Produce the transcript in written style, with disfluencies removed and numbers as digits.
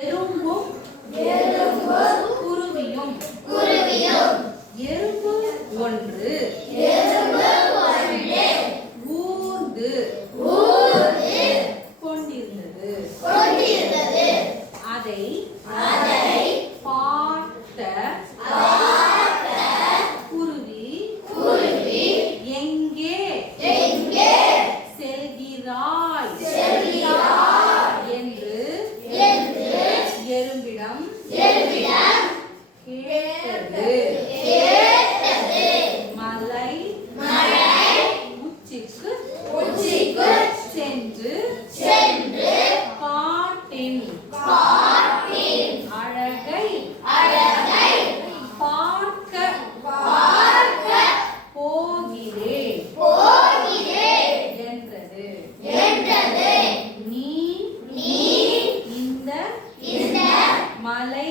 எறும்பும் குருவியும். எறும்பு ஒன்று ஊர்ந்து கொண்டிருந்தது. அதை பார்த்த குருவி எங்கே செல்கிறாய் என்று எறும்பிடம் கேட்டது. மலை உச்சிக்கு சென்று காட்டின் அழகை பார்க்க போகிறேன் என்றது. நீ இந்த மலை